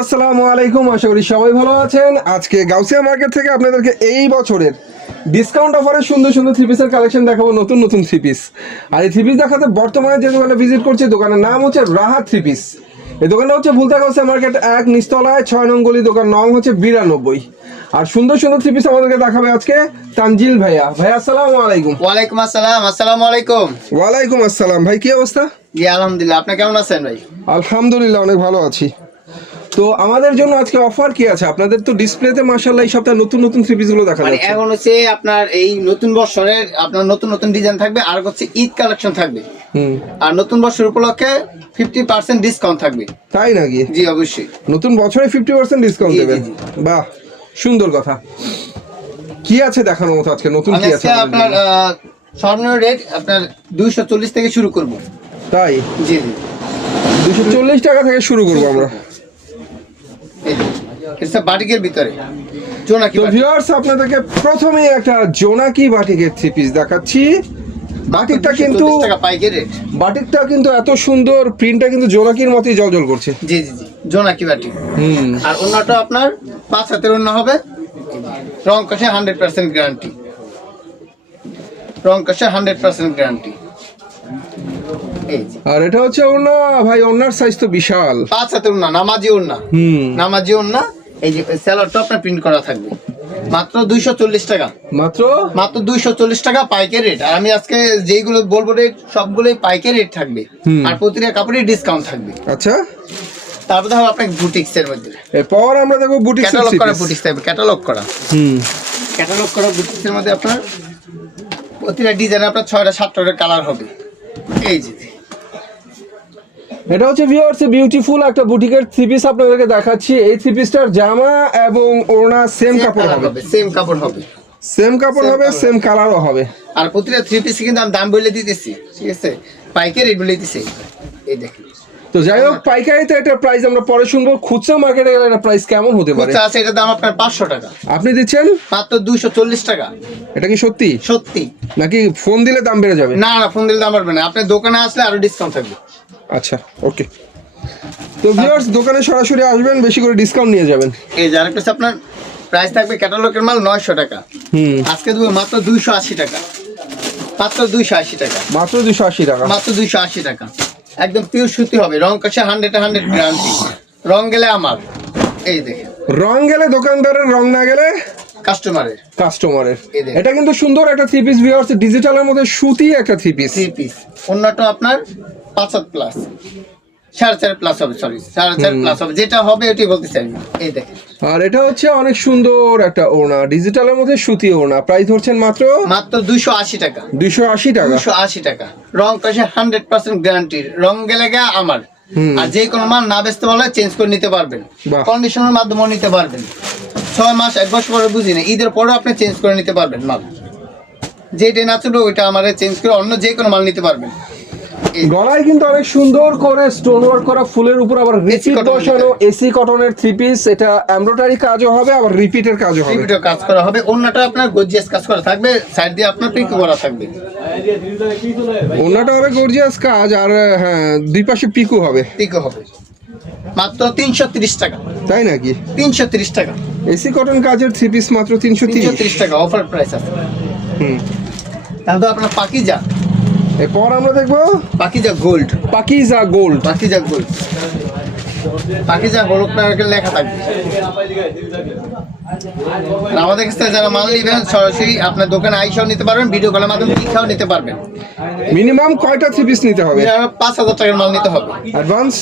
আসসালামু আলাইকুম, আশা করি সবাই ভালো আছেন। আজকে গাউসিয়া মার্কেট থেকে আপনাদেরকে এই বছরের ডিসকাউন্ট অফারে সুন্দর সুন্দর থ্রি পিসের কালেকশন দেখাবো, নতুন নতুন থ্রি পিস। আর এই থ্রি পিস দেখাতে বর্তমানে যে দোকানে ভিজিট করছে, দোকানের নাম হচ্ছে রাহাত থ্রি পিস। এই দোকানটা হচ্ছে ভুলতা গাউসিয়া মার্কেট ১ নিচতলায় ৬ নং গলি, দোকান নং হচ্ছে ৯২। আর সুন্দর সুন্দর থ্রি পিস আমাদেরকে দেখাবে আজকে তানজিল ভাইয়া। ভাইয়া আসসালামু আলাইকুম। ওয়ালাইকুম আসসালাম। আসসালামু আলাইকুম। ওয়ালাইকুম আসসালাম। ভাই কি অবস্থা? জি আলহামদুলিল্লাহ, আপনি কেমন আছেন ভাই? আলহামদুলিল্লাহ, অনেক ভালো আছি। তো আমাদের জন্য আজকে অফার কি আছে? আপনাদের তো ডিসপ্লেতে মাশাআল্লাহ এই সপ্তাহে নতুন নতুন থ্রি পিস গুলো দেখা যাচ্ছে। এখন হচ্ছে আপনার এই নতুন বছরের আপনার নতুন নতুন ডিজাইন থাকবে, আর হচ্ছে ঈদ কালেকশন থাকবে। আর নতুন বছর উপলক্ষে 50% ডিসকাউন্ট থাকবে। তাই নাকি? জি অবশ্যই, নতুন বছরে 50% ডিসকাউন্ট দেবেন। বাহ, সুন্দর কথা। কি আছে দেখানোর মতো আজকে? নতুন কি আছে? আপনার স্বর্ণ রেট আপনার 240 থেকে শুরু করব। তাই? জি জি, 240 টাকা থেকে শুরু করব আমরা। এটা বাটিকের ভিতরে জোনাকি। তো ভিউয়ার্স, আপনাদেরকে প্রথমেই একটা জোনাকি বাটিকের থ্রি পিস দেখাচ্ছি। বাটিকটা কিন্তু বাটিকটা কিন্তু এত সুন্দর, প্রিন্টটা কিন্তু জোনাকির মতোই জলজল করছে। জি জি জি, জোনাকি বাটিক। আর অন্যটা আপনার 5 হাতের অন্য হবে, রং কষে 100% গ্যারান্টি। রং কষে 100% গ্যারান্টি। আর এটা হচ্ছে ওড়না। ভাই ওড়নার সাইজ তো বিশাল। 5 হাতের ওড়না, নামাজি ওড়না। নামাজি ওড়না। এই যে সেলারটা আপনার প্রিন্ট করা থাকবে মাত্র 240 টাকা। মাত্র 240 টাকা পাইকারি রেট। আর আমি আজকে যেইগুলো বলবো রেট সবগুলোই পাইকারি রেট থাকবে, আর প্রতিটা কাপড়ে ডিসকাউন্ট থাকবে। আচ্ছা, তারপর দেখো আপনার বুটিক্স এর মধ্যে। এরপর আমরা দেখো বুটিক্স এর ক্যাটালগ করা বুটিক্স থাকবে, ক্যাটালগ করা। ক্যাটালগ করা বুটিক্স এর মধ্যে আপনার প্রতিটা ডিজাইন আপনার 6টা 7টা কালার হবে। এই যে এটা হচ্ছে ভিউয়ার্স বিউটিফুল একটা বুটিকের থ্রি পিস আপনাদেরকে দেখাচ্ছি। এই থ্রি পিসটার জামা এবং ওড়না সেম কাপড় হবে। সেম কাপড় হবে, সেম কাপড় হবে, সেম কালারও হবে। আর প্রতিটা থ্রি পিস কিন্তু আমি দাম বলে দিতেছি, ঠিক আছে? পাইকারি রেট বলে দিতেছি। এই দেখুন। তো যাই হোক, পাইকারিতে এটা প্রাইস আমরা পরে শুনবো। খুচরা মার্কেটে গেলে এটা প্রাইস কেমন হতে পারে? খুচরা আছে, এটার দাম আপনার 500 টাকা। আপনি দিচ্ছেন মাত্র 240 টাকা। এটা কি সত্যি? সত্যি। নাকি ফোন দিলে দাম বেড়ে যাবে? না না, ফোন দিলে দাম বাড়বে না, আপনার দোকানে আসলে আরো ডিসকাউন্ট থাকবে। আচ্ছা, ওকে। তো ভিউয়ার্স, দোকানে সরাসরি আসবেন, বেশি করে ডিসকাউন্ট নিয়ে যাবেন। এই যে আরেকটা আপনার প্রাইস থাকবে ক্যাটালগের মাল 900 টাকা। আজকে দেবো মাত্র 280 টাকা। মাত্র 280 টাকা। মাত্র 280 টাকা। মাত্র 280 টাকা। একদম পিওর সুতি হবে, রং কষে 100 গ্যারান্টি। রং গেলে আমার। এই দেখেন, রং গেলে দোকানদারের, রং না গেলে কাস্টমারের। এটা কিন্তু সুন্দর একটা থ্রি পিস ভিউয়ার্স, ডিজিটালের মধ্যে সুতি একটা থ্রি পিস। অন্যটা আপনার 5 হাত প্লাস, 4.5 প্লাস হবে, সরি 4.5 প্লাস হবে, যেটা হবে ওটাই বলতে চাই। এই দেখেন। আর এটা হচ্ছে অনেক সুন্দর একটা ওড়না, ডিজিটালের মধ্যে সুতি ওড়না। প্রাইস ধরছেন মাত্র 280 টাকা। 280 টাকা। 280 টাকা। রং কষে 100% গ্যারান্টি। রং গেলে গা আমার। আর যে কোনো মাল না বেচতে বলে চেঞ্জ করে নিতে পারবেন, কন্ডিশনের মাধ্যমে নিতে পারবেন। 6 মাস 1 বছর পরে বুঝি না, ঈদের পরেও আপনি চেঞ্জ করে নিতে পারবেন মাল। যেটা না চলবে ওইটা আমার চেঞ্জ করে অন্য যে কোনো মাল নিতে পারবেন। গলায় কিন্তু অনেক সুন্দর করে স্টোন ওয়ার্ক করা, ফুলের উপর আবার রিপিট বসানো এসি কটনের থ্রি পিস। এটা এমব্রয়ডারি কাজও হবে, আবার রিপিটের কাজও হবে। রিপিটের কাজ করা হবে। ওন্নাটা আপনার গর্জিয়াস কাজ করা থাকবে, সাইড দিয়ে আপনার পিকো করা থাকবে। ওন্নাটা হবে গর্জিয়াস কাজ, আর হ্যাঁ দুই পাশে পিকো হবে। মাত্র 330 টাকা। তাই নাকি? 330 টাকা। এসি কটন কাজের থ্রি পিস মাত্র 330 টাকা অফার প্রাইস আছে। তাহলে আপনার পাকিজা। এরপর আমরা দেখবো পাকিজা গোল্ড। পাকিজা গোল্ড লেখা থাকবে। আমাদের কাছে যারা মাল নেবেন সরাসরি আপনার দোকানে আইসাও নিতে পারবেন, ভিডিও কলের মাধ্যমে দেখাও নিতে পারবেন। মিনিমাম কয়টা থ্রি পিস নিতে হবে? 5000 টাকার মাল নিতে হবে। অ্যাডভান্স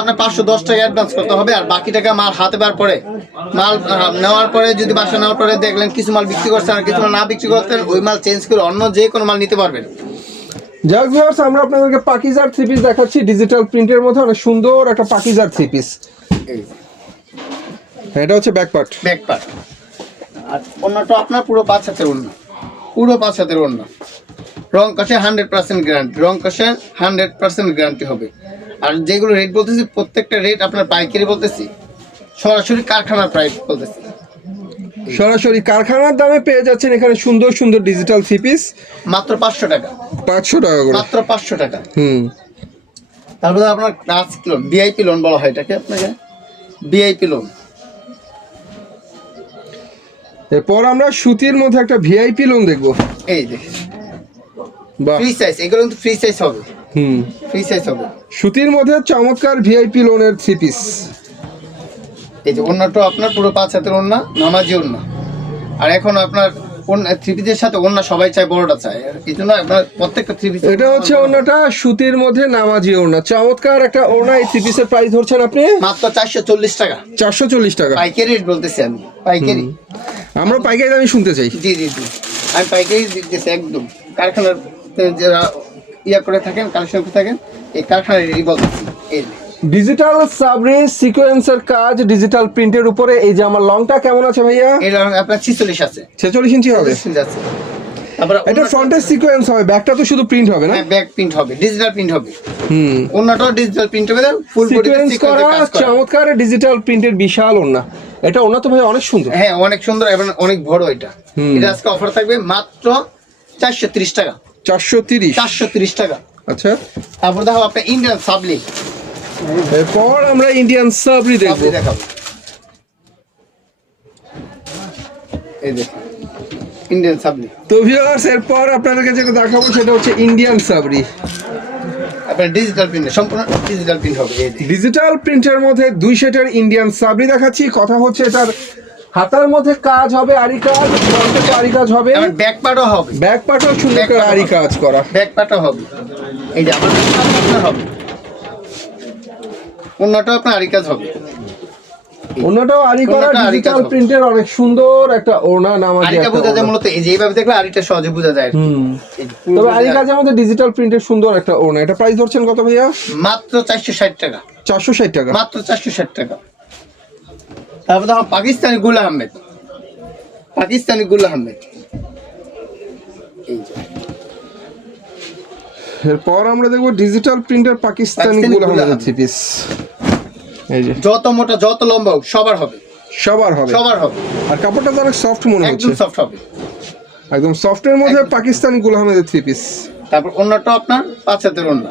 আপনার 510 টাকা অ্যাডভান্স করতে হবে, আর বাকি টাকা মাল হাতে পাওয়ার পরে, মাল নেওয়ার পরে যদি বাসা নেওয়ার পরে দেখলেন কিছু মাল বিক্রি করছেন আর কিছু মাল না বিক্রি করতেন, ওই মাল চেঞ্জ করে অন্য যে কোনো মাল নিতে পারবেন। যাই ভিউয়ার্স, আমরা আপনাদেরকে পাকিজার থ্রি পিস দেখাচ্ছি, ডিজিটাল প্রিন্টের মধ্যে অনেক সুন্দর একটা পাকিজার থ্রি পিস। এটা হচ্ছে ব্যাক পার্ট। আর অন্যটা আপনার পুরো 5 হাতের ওড়না। রং কষে 100% গ্যারান্টি। রং কষে 100% গ্যারান্টি হবে। আর যেগুলো রেট বলতেছি প্রত্যেকটা রেট আপনার পাইকারি বলতেছি, সরাসরি কারখানার প্রাইস বলতেছি। সরাসরি কারখানার দামে পেয়ে যাচ্ছেন এখানে সুন্দর সুন্দর ডিজিটাল থ্রি পিস মাত্র 500 টাকা। 500 টাকা করে, মাত্র 500 টাকা। তারপরে আপনার ক্লাস লোন, ভিআইপি লোন বলা হয় এটাকে। আপনাকে ভিআইপি লোন। এরপর আমরা সুতির মধ্যে একটা ভিআইপি লোন দেখবো। এই দেখেন বাহ, ফ্রি সাইজ, এগুলো কিন্তু ফ্রি সাইজ হবে, ফ্রি সাইজ হবে। সুতির মধ্যে চমৎকার ভিআইপি লোনের 3 পিস। এই যে ওন্নাটা আপনার পুরো 5 হাতের ওন্না, নামাজি ওন্না। আর এখন আপনার থ্রি পিসের সাথে ওন্না সবাই চায়, বড়টা চায়, এই জন্য আপনার প্রত্যেকটা থ্রি পিস। এটা হচ্ছে ওড়নাটা সুতির মধ্যে নামাজি ওড়না, চমৎকার একটা ওড়না। এই 3 পিসের প্রাইস ধরছেন আপনি মাত্র 440 টাকা। 440 টাকা পাইকারি রেট বলতেছি আমি, পাইকারি। আমরা পাইকারি দামই শুনতে চাই। জি জি জি, আমি পাইকারি দিতেছি একদম। কারখানার যারা ইয়া করে থাকেন, কালেকশন করে থাকেন, এই কারখানার বলতেছি। এই ডিজিটাল সাবরি সিকোয়েন্সের কাজ, ডিজিটাল প্রিন্টের উপরে। এই যে আমার লংটা কেমন আছে ভাইয়া? এটা আপনার 46 আছে, 46 ইঞ্চি হবে। 46 আছে। তারপর এটা ফ্রন্টের সিকোয়েন্স হবে, ব্যাকটা তো শুধু প্রিন্ট হবে না? ব্যাক প্রিন্ট হবে, ডিজিটাল প্রিন্ট হবে। ওন্নাটাও ডিজিটাল প্রিন্ট হবে, ফুল বডিতে সিকোয়েন্স করা কাজ করা। চমৎকার ডিজিটাল প্রিন্টের বিশাল ওড়না। এটা ওড়না তো ভাই অনেক সুন্দর। হ্যাঁ অনেক সুন্দর এবং অনেক বড়। এটা এটা আজকে অফার থাকবে মাত্র 430 টাকা। 430? 430 টাকা। আচ্ছা, তারপর দেখো আপনার ইন্ডিয়ান সাবলি। এরপর আমরা ইন্ডিয়ান সাবরি দেখবো। দেখাবো, এই দেখো ইন্ডিয়ান সাবলি। তো ভিউয়ার্স, এরপর আপনাদেরকে যেটা দেখাবো সেটা হচ্ছে ইন্ডিয়ান সাবরি। আপনার ডিজিটাল প্রিন্ট, সম্পূর্ণ ডিজিটাল প্রিন্ট হবে। এই দেখো ডিজিটাল প্রিন্টের মধ্যে 2 সেটের ইন্ডিয়ান সাবরি দেখাচ্ছি। কথা হচ্ছে এটার হাতার মধ্যে কাজ হবে, আরি কাজ, ফ্রন্টে তো আরি কাজ হবে, আমার ব্যাক পার্টও হবে, ব্যাক পার্টও সুন্দর করে আরি কাজ করা। ব্যাক পার্টও হবে। এই যে আমার আপনার হবে, অন্যটাও আপনার আরি কাজ হবে, ওনাটাও আরি করা, ওড়নাটাও আরি কাজ ডিজিটাল হবে। প্রিন্টের অনেক সুন্দর একটা ওড়না নামাজি আরিটা একটা বোঝা যায় ওড়না। মূলত এই যে এইভাবে দেখলে আরিটা সহজে বোঝা যায় আর কি। এই যে পুরো তবে বোঝা আরি যায়। কাজের মধ্যে ডিজিটাল প্রিন্টের সুন্দর একটা ওড়না। এটা প্রাইস ধরছেন কত ভাইয়া? মাত্র 460 টাকা। 460 টাকা। মাত্র 460 টাকা। তারপর দেখো পাকিস্তানি গুল আহমেদ, পাকিস্তানি গুল আহমেদ। এই যে এরপর আমরা দেখবো ডিজিটাল প্রিন্টার পাকিস্তানি পাকিস্তানি গুল গুল আহমেদের আহমেদ। 3 পিস। এই যে যত মোটা যত লম্বা হোক সবার হবে, সবার হবে। সবার হবে, আর কাপড়টা তো অনেক সফট মনে হচ্ছে, একদম সফট হবে। একদম সফটের মধ্যে একদম। পাকিস্তানি গুল আহমেদের 3 পিস। তারপর অন্যটা আপনার 5 হাতের ওন্না।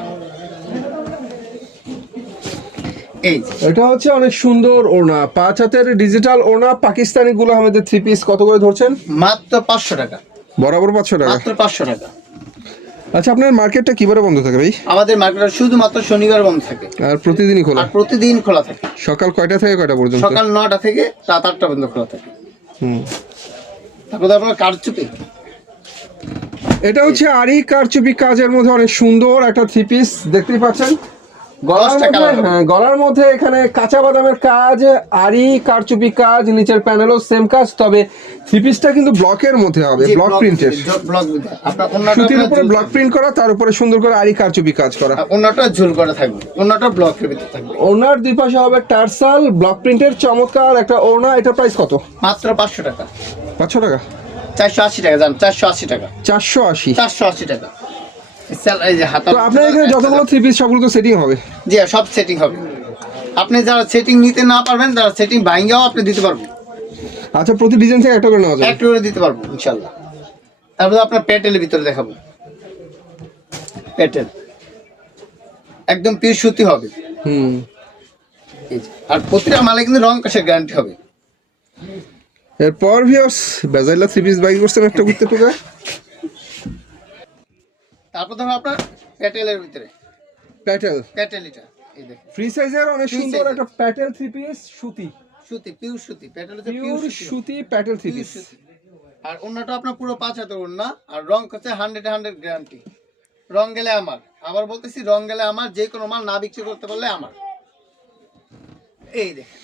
এই যে এটা হচ্ছে অনেক সুন্দর ওড়না, 5 হাতের ডিজিটাল ওড়না পাকিস্তানি গুল আহমেদের 3 পিস। কত করে ধরছেন? মাত্র 500 টাকা। বরাবর 500 টাকা। মাত্র 500 টাকা। আচ্ছা, আপনার মার্কেটটা কিবারে বন্ধ থাকে ভাই? আমাদের মার্কেট শুধুমাত্র শনিবার বন্ধ থাকে, আর প্রতিদিনই খোলা? আর প্রতিদিন খোলা থাকে। সকাল কয়টা থেকে কয়টা পর্যন্ত? সকাল 9টা থেকে রাত 8টা পর্যন্ত খোলা থাকে। তারপর আপনার কারচুপি। এটা হচ্ছে আরি কারচুপি কাজের মধ্যে অনেক সুন্দর একটা 3 পিস দেখতেই পাচ্ছেন। গলার 10টা মধ্যে, কালার হবে। হ্যাঁ, গলার মধ্যে এখানে কাঁচা বাদামের কাজ, আরি কারচুপি কাজ, নিচের প্যানেলও সেম কাজ। তবে 3 পিসটা কিন্তু ব্লকের মধ্যে হবে, জি, ব্লক প্রিন্টের। ব্লক আপনার অন্যটা সুতির উপরে ব্লক প্রিন্ট করা, তার উপরে সুন্দর করে আরি কারচুপি কাজ করা। অন্যটা ঝুল করা থাকবে, অন্যটা ব্লকের ভিতরে থাকবে। ওনার দুই পাশে হবে টার্সাল ব্লক প্রিন্টের চমৎকার একটা ওড়না। এটা প্রাইস কত? মাত্র 500 টাকা। 500 টাকা? 480 টাকা জান, 480 টাকা। 480? 480 টাকা। এই যে হাতা। তো আপনার এখানে যতগুলো 3 পিস সবগুলো তো সেটিং হবে? জি সব সেটিং হবে। আপনি যারা সেটিং নিতে না পারবেন, যারা সেটিং ভাঙিয়াও আপনি দিতে পারবেন। আচ্ছা, প্রতি ডিজাইন থেকে একটা করে নেওয়া যাবে? একটা করে দিতে পারবো ইনশাআল্লাহ। তারপরে আপনার প্যাটেলের ভিতরে দেখাবো, প্যাটেল একদম পিওর সুতি হবে। এই যে, আর প্রতিটা মালে কিন্তু রং কষের গ্যারান্টি হবে। এরপর ভিউয়ার্স, বেজাইলা 3 পিস বাইক করছেন একটা করতে টুকা। তারপর ধরো আপনার প্যাটেলের ভিতরে প্যাটেল, প্যাটেল এটা এই দেখেন ফ্রি সাইজের অনেক Free সুন্দর size এর। একটা প্যাটেল 3 পিস সুতি, সুতি, পিওর সুতি, প্যাটেল হচ্ছে পিওর পিওর সুতি, সুতি প্যাটেল 3 পিওর পিস। সুতি। আর অন্যটা আপনার পুরো 5 হাতের ওড়না, আর রং হচ্ছে 100 গ্যারান্টি। রং গেলে আমার, আবার বলতেছি রং গেলে আমার, যে কোনো মাল না বিক্রি করতে পারলে আমার। এই দেখেন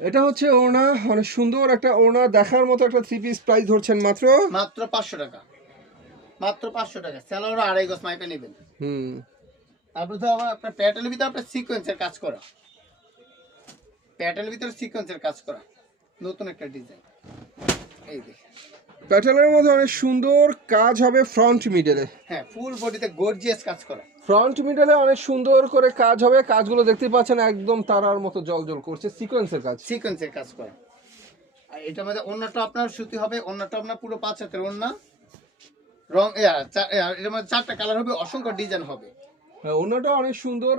এটা হচ্ছে ওড়না, অনেক সুন্দর একটা ওড়না, দেখার মতো একটা 3 পিস। প্রাইস ধরছেন মাত্র মাত্র 500 টাকা। মাত্র 500 টাকা। স্যালোয়ার 2.5 গজ মাইপে নেবেন। তারপরে তো আবার আপনার প্যাটেলের ভিতরে আপনার সিকোয়েন্সের কাজ করা, প্যাটেলের ভিতরে সিকোয়েন্সের কাজ করা, নতুন একটা ডিজাইন। এই দেখেন প্যাটেলের মধ্যে অনেক সুন্দর কাজ হবে ফ্রন্ট মিডলে। হ্যাঁ, ফুল বডিতে গর্জিয়াস কাজ করা। ফ্রন্ট মিডলে অনেক সুন্দর করে কাজ হবে। কাজগুলো দেখতে পাচ্ছেন একদম তারার মতো জলজল করছে, সিকোয়েন্সের কাজ। সিকোয়েন্সের কাজ করা। আর এটার মধ্যে অন্যটা আপনার সুতি হবে, অন্যটা আপনার পুরো 5 হাতের ওড়না। রং এটার মধ্যে 4টা কালার হবে, অসংখ্য ডিজাইন হবে। ওনাটা অনেক সুন্দর,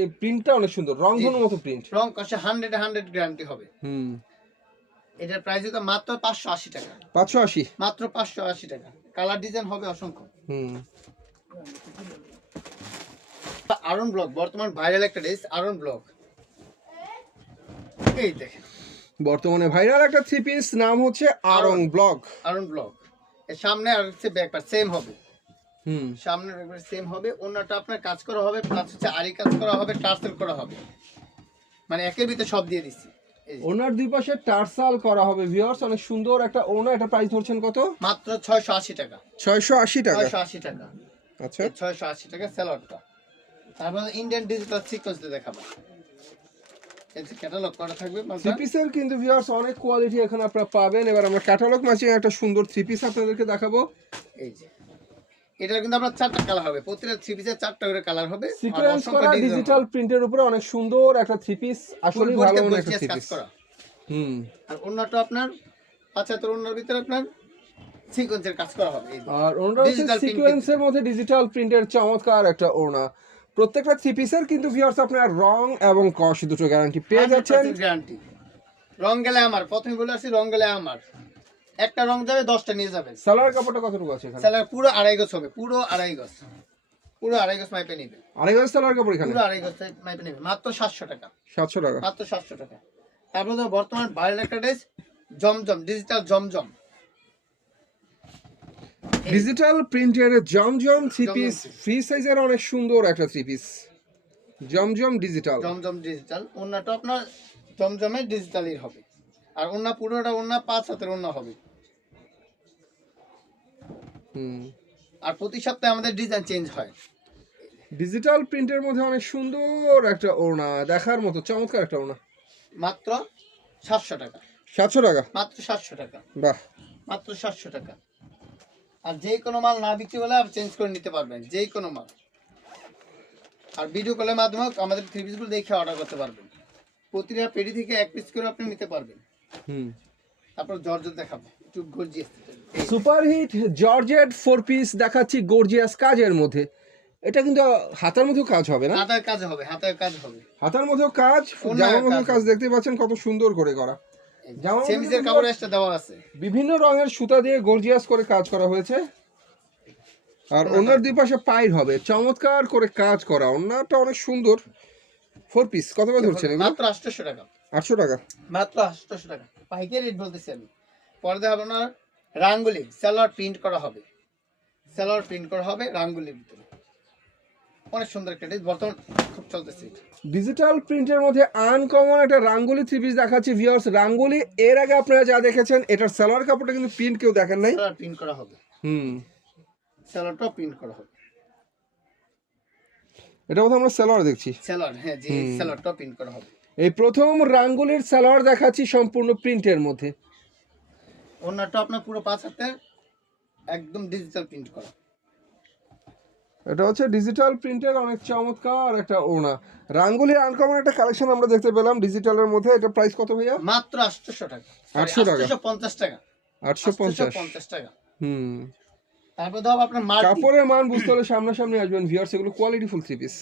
এই প্রিন্টটা অনেক সুন্দর, রংধনু মতো প্রিন্ট। রং কষে 100 গ্যারান্টি হবে। হুম, এটার প্রাইস হতো মাত্র 580 টাকা। 580 মাত্র 580 টাকা। কালার ডিজাইন হবে অসংখ্য। হুম, আরন ব্লক বর্তমান ভাইরাল একটা ড্রেস, আরন ব্লক। এই দেখেন বর্তমানে ভাইরাল একটা থ্রি পিস, নাম হচ্ছে আরং ব্লক। আরন ব্লক। এর সামনে আর হচ্ছে ব্যাক পার্ট সেম হবে। হুম, সামনে ব্যাক পার্ট সেম হবে। ওন্নাটা আপনার কাজ করা হবে, প্লাস হচ্ছে আরি কাজ করা হবে, টার্সেল করা হবে। মানে একের ভিতরে সব দিয়ে দিচ্ছি। এই যে, ওনার দুই পাশে টার্সাল করা হবে ভিউয়ার্স, অনেক সুন্দর একটা ওনা। এটা প্রাইস ধরছেন কত? মাত্র 680 টাকা। 680 টাকা। 680 টাকা। আচ্ছা, এই 680 টাকা স্যালাডটা। তারপর ইন্ডিয়ান ডিজিটাল সিকোয়েন্স দেখাবো। এই যে ক্যাটালগ করা থাকবে থ্রি মালটা। পিসের কিন্তু ভিউয়ার্স অনেক কোয়ালিটি এখানে আপনারা পাবেন। এবার আমরা ক্যাটালগ ম্যাচিং একটা সুন্দর থ্রি পিস আপনাদেরকে দেখাবো। এই যে এটা কিন্তু আপনার 4টা কালার হবে, প্রতিটা থ্রি পিসের 4টা করে কালার হবে। আর সিকোয়েন্স অসংখ্য করা ডিজাইন ডিজিটাল প্রিন্টের উপরে অনেক সুন্দর একটা থ্রি পিস, আসলে ফুল ভালো বডিতে মানের একটা গর্জিয়াস থ্রি কাজ পিস। করা। হুম, আর ওন্নাটা আপনার 75 ওন্নার ভিতরে আপনার সিকোয়েন্সের কাজ করা হবে। এই যে আর ওনাটা হচ্ছে Digital print সিকোয়েন্সের মধ্যে ডিজিটাল প্রিন্টের চমৎকার একটা ওড়না। প্রত্যেকটা থ্রি পিসের কিন্তু ভিউয়ার্স আপনার রং এবং কস দুটো গ্যারান্টি পেয়ে যাচ্ছেন। গ্যারান্টি। রং গেলে আমার, প্রথমে বলে আসছি রং গেলে আমার। একটা রং যাবে 10টা নিয়ে যাবেন। সালোয়ার কাপড়টা কতটুকু আছে এখানে? সেলার পুরো 2.5 গজ হবে, পুরো 2.5 গজ। পুরো 2.5 গজ মাইপে নিবে। আড়াই গজ সালোয়ার কাপড় এখানে পুরো 2.5 গজ মাইপে নিবে, মাত্র 700 টাকা। 700 টাকা। মাত্র 700 টাকা। তারপর তো বর্তমান ভাইরাল একটা ড্রেস, জমজম ডিজিটাল জমজম। ডিজিটাল প্রিন্টের জমজম থ্রি জমজম পিস, three ফ্রি সাইজের অনেক সুন্দর একটা থ্রি পিস, জমজম ডিজিটাল। জমজম ডিজিটাল। ওন্নাটা আপনার জমজমের ডিজিটালই হবে। আর ওন্না পুরোটা ওন্না 5 হাতের ওন্না হবে। হুম, আর প্রতি সপ্তাহে আমাদের ডিজাইন চেঞ্জ হয়। ডিজিটাল প্রিন্টের মধ্যে অনেক সুন্দর একটা ওড়না, দেখার মতো চমৎকার একটা ওড়না। মাত্র 700 টাকা। 700 টাকা। মাত্র 700 টাকা। বাহ, মাত্র 700 টাকা। আর যে কোনো মাল না বিক্রি হলে আপনি চেঞ্জ করে নিতে পারবেন, যে কোনো মাল। আর ভিডিও কলের মাধ্যমে আমাদের থ্রি পিসগুলো দেখে অর্ডার করতে পারবেন। প্রতিটা পেডি থেকে 1 পিস করে আপনি নিতে পারবেন। হুম, তারপর জর্জেট দেখাবো, একটু gorgeous. Super hit georgette four piece দেখাচ্ছি গর্জিয়াস কাজের মধ্যে। এটা কিন্তু হাতার মধ্যেও কাজ হবে না? হাতের কাজ হবে, হাতের কাজ হবে। হাতার মধ্যেও কাজ, ওনার জামার মধ্যেও কাজ কাজ, দেখতে পাচ্ছেন কত সুন্দর করে করা। জামার মধ্যে সেমিজের কিন্তু কাপড় এক্সট্রা দেওয়া আছে। বিভিন্ন রঙের সুতা দিয়ে গর্জিয়াস করে কাজ করা হয়েছে। আর ওনার দুই পাশে পাইর হবে, চমৎকার করে কাজ করা। ওনারটা অনেক সুন্দর। ফোর পিস কত করে ধরছেন এগুলো? মাত্র 800 টাকা। 800 টাকা। মাত্র 800 টাকা পাইকারি রেট বলতেছি আমি। পরে হবে না রাঙ্গুলি সালোয়ার প্রিন্ট করা হবে। সালোয়ার প্রিন্ট করা হবে রাঙ্গুলির ভিতরে। অনেক সুন্দর একটা ড্রেস, বর্তমান খুব চলতেছে। ডিজিটাল প্রিন্টের মধ্যে আনকমন একটা রাঙ্গুলি থ্রি পিস দেখাচ্ছি ভিউয়ার্স। রাঙ্গুলি এর আগে আপনারা যা দেখেছেন, এটার সালোয়ার কাপড়টা কিন্তু প্রিন্ট কেউ দেখেন নাই। সালোয়ার প্রিন্ট করা হবে। হুম, সালোয়ারটাও প্রিন্ট করা হবে। এটা বোধহয় আমরা সালোয়ার দেখছি। সালোয়ার, হ্যাঁ জি, সালোয়ারটাও প্রিন্ট করা হবে। এই প্রথম রাঙ্গুলির সালোয়ার দেখাচ্ছি সম্পূর্ণ প্রিন্টের মধ্যে। ওন্নাটা আপনার পুরো 5 হাতে একদম ডিজিটাল প্রিন্ট করা। এটা হচ্ছে ডিজিটাল প্রিন্টের অনেক চমৎকার একটা ওড়না। রাঙ্গুলির আনকমন একটা কালেকশন আমরা দেখতে পেলাম ডিজিটালের মধ্যে। এটা প্রাইস কত ভাইয়া? মাত্র 800 টাকা। 800 টাকা। 850 টাকা। 850। 850 টাকা। হুম, তারপর দাও আপনার মাল্টি। কাপড়ের মান বুঝতে হলে সামনাসামনি আসবেন ভিউয়ার্স, এগুলো কোয়ালিটি ফুল থ্রি পিস।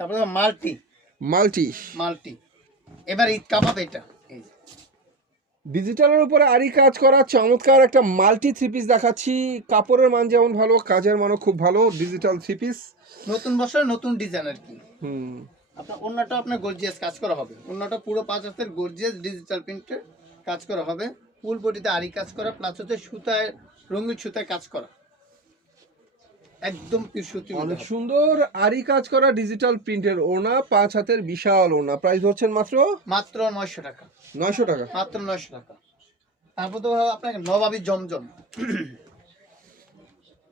তারপর দাও মাল্টি। মাল্টি মাল্টি এবার ঈদ কাবাব এটা। এই যে ডিজিটালের উপরে আরি কাজ করা চমৎকার একটা মাল্টি থ্রি পিস দেখাচ্ছি। কাপড়ের মান যেমন ভালো, কাজের মানও খুব ভালো। ডিজিটাল থ্রি পিস, নতুন বছর নতুন ডিজাইন আর কি। হুম, আপনার ওন্নাটা আপনার গর্জিয়াস কাজ করা হবে। ওন্নাটা পুরো 5 হাতের গর্জিয়াস ডিজিটাল প্রিন্টে কাজ করা হবে। ফুল বডিতে আরি কাজ করা, প্লাস হচ্ছে সুতায় রঙিন সুতায় কাজ করা, একদম পিওর সুতি। অনেক সুন্দর আরি কাজ করা ডিজিটাল প্রিন্টের ওড়না, 5 হাতের বিশাল ওড়না। প্রাইস ধরছেন মাত্র মাত্র 900 টাকা। 900 টাকা। মাত্র 900 টাকা। তারপর তো আপনাকে নবাবী জমজম।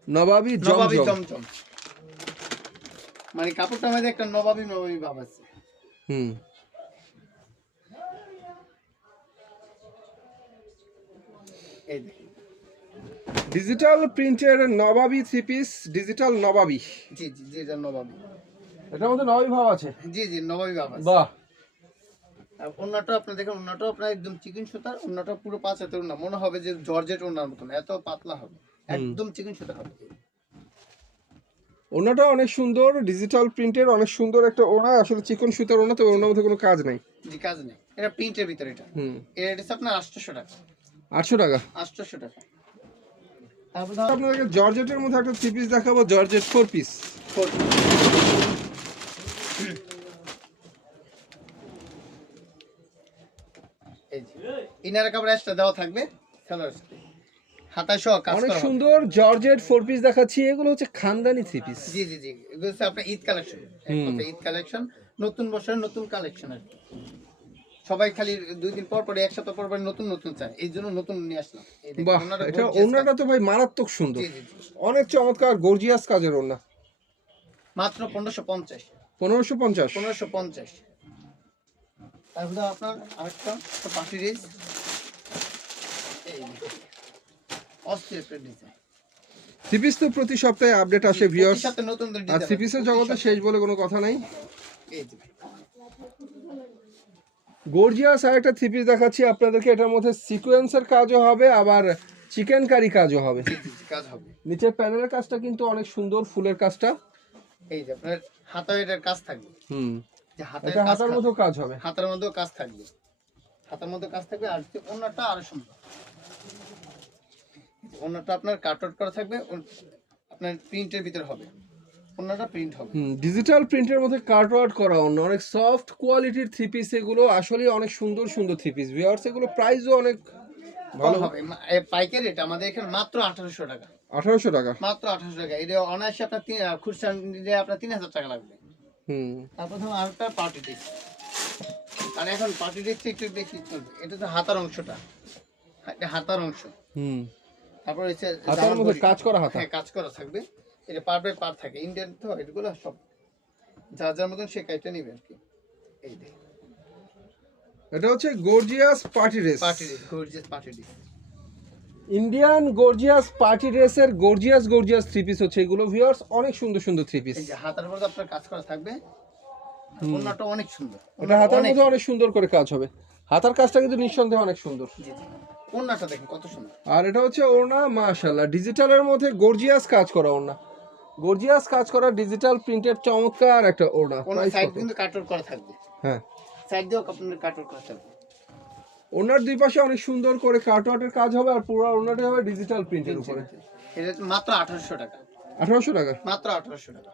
নবাবী নবাবী জমজম। জমজম মানে কাপড়টার মধ্যে একটা নবাবী নবাবী ভাব আছে। হুম, এই দেখুন, ডিজিটাল প্রিন্টের নবাবী থ্রি পিস, ডিজিটাল নবাবী। জি জি জি, এটা নবাবী। এটার মধ্যে নবাবী ভাব আছে। জি জি, নবাবী ভাব আছে। বাহ, আর ওন্নাটা আপনি দেখেন, ওন্নাটাও আপনার একদম চিকেন সুতার। ওন্নাটা পুরো 5 হাতের ওন্না, মনে হবে যে জর্জেট ওন্নার মতন, এত পাতলা হবে, একদম চিকেন সুতার হবে। ওনাটা অনেক সুন্দর, ডিজিটাল প্রিন্টের অনেক সুন্দর একটা ওনা, আসলে চিকন সুতার ওনা, তো ওনার মধ্যে কোনো কাজ নাই। জি কাজ নেই, এটা প্রিন্টের ভিতরে এটা। এর রেট হচ্ছে আপনার 800 টাকা। 800 টাকা। 800 টাকা। তারপর ধর আপনাদেরকে জর্জেটের মধ্যে একটা 3 পিস দেখাবো, জর্জেট 4 পিস। এই যে ইনার কাপড় এক্সট্রা দেওয়া থাকবে, সালোয়ার সাথে হাতায় সহ কাজ অনেক করা হবে। সুন্দর জর্জেট 4 পিস দেখাচ্ছি, এগুলো হচ্ছে খানদানি 3 পিস। জি জি জি, এগুলো হচ্ছে আপনার ঈদ কালেকশন, ঈদ কালেকশন, নতুন বছরের নতুন কালেকশন আর কি। সবাই খালি 2 দিন পর পর, এক সপ্তাহ পর পর নতুন নতুন চায়, এই জন্য নতুন নিয়ে আসলাম। এই দেখুন, বাহ, ওনারা এটা gorgeous ওনাটা কাজ। তো ভাই মারাত্মক সুন্দর, জি জি জি, অনেক চমৎকার গর্জিয়াস কাজের ওনা। মাত্র 1550। 1550। 1550। তারপরে আপনার আরেকটা পার্টি ড্রেস, এই অস্থির একটা ডিজাইন। 3 পিস তো প্রতি সপ্তাহে আপডেট আসে ভিউয়ার্স, সাথে নতুন আর ডিজাইন 3 পিসের জগতে শেষ বলে কোনো কথা নাই। এই যে গর্জিয়াস আর একটা 3 পিস দেখাচ্ছি আপনাদেরকে, এটার মধ্যে সিকোয়েন্সের কাজও হবে, আবার চিকেন কারি কাজও হবে। জি জি জি, কাজ হবে। নিচের প্যানেলের কাজটা কিন্তু অনেক সুন্দর, ফুলের কাজটা। এই যে আপনার হাতায় এটার কাজ থাকবে, যে হাতায় এটা হাতার মতো কাজ হবে। হাতার মধ্যেও কাজ থাকবে, হাতার মধ্যে কাজ থাকবে। আর ওনাটা আরো সুন্দর, ওনাটা আপনার কাট আউট করা থাকবে, আপনার প্রিন্টের ভিতর হবে, ওনাটা প্রিন্ট হবে। ডিজিটাল প্রিন্টের মধ্যে কাট আউট করা অন্য, অনেক সফট কোয়ালিটির 3 পিস এগুলো, আসলে অনেক সুন্দর সুন্দর 3 পিস ভিউয়ার্স, এগুলো প্রাইসও অনেক ভালো হবে। পাইকারি রেট আমাদের এখানে মাত্র 1800 টাকা। 1800 টাকা। মাত্র 1800 টাকা। এটা অনায়াসে আপনার খুচরা নিলে আপনার 3000 টাকা লাগবে। তারপর ধরুন আরেকটা পার্টি ড্রেস, আর এখন পার্টি ড্রেস একটু বেশি চলবে। এটা তো হাতার অংশটা, এটা হাতার অংশ। তারপর হচ্ছে হাতার মধ্যে কাজ করা হাতা। হ্যাঁ, কাজ করা থাকবে। এটা পার বাই পার থাকে, ইন্ডিয়ান তো এগুলো সব যার যার মতন সে কাইটা নিবে আর কি। এই দেখ, এটা হচ্ছে gorgeous party dress, party dress, gorgeous party dress, Indian gorgeous party ড্রেসের গর্জিয়াস গর্জিয়াস 3 পিস হচ্ছে এগুলো ভিউয়ার্স, অনেক সুন্দর সুন্দর 3 পিস। এই যে হাতার মধ্যে আপনার কাজ করা থাকবে, ওনাটা অনেক সুন্দর। এটা হাতার মধ্যে অনেক সুন্দর করে কাজ হবে, হাতার কাজটা কিন্তু নিঃসন্দেহে অনেক সুন্দর। জি জি, ওনাটা দেখেন কত সুন্দর। আর এটা হচ্ছে ওড়না, মাশাআল্লাহ ডিজিটালের মধ্যে গর্জিয়াস কাজ করা ওড়না, গর্জিয়াস কাজ করা ডিজিটাল প্রিন্টের চমৎকার একটা ওড়না। ওনার প্রাইস সাইড কত? কিন্তু কাট আউট করা থাকবে, হ্যাঁ, সাইড দিয়েও আপনার কাট আউট করা থাকবে। ওড়নার দুই পাশে অনেক সুন্দর করে কাটওয়ার্টের কাজ হবে, আর পুরো ওড়নাটা হবে ডিজিটাল প্রিন্টের উপরে। এটা মাত্র 1800 টাকা। 1800 টাকা। মাত্র 1800 টাকা।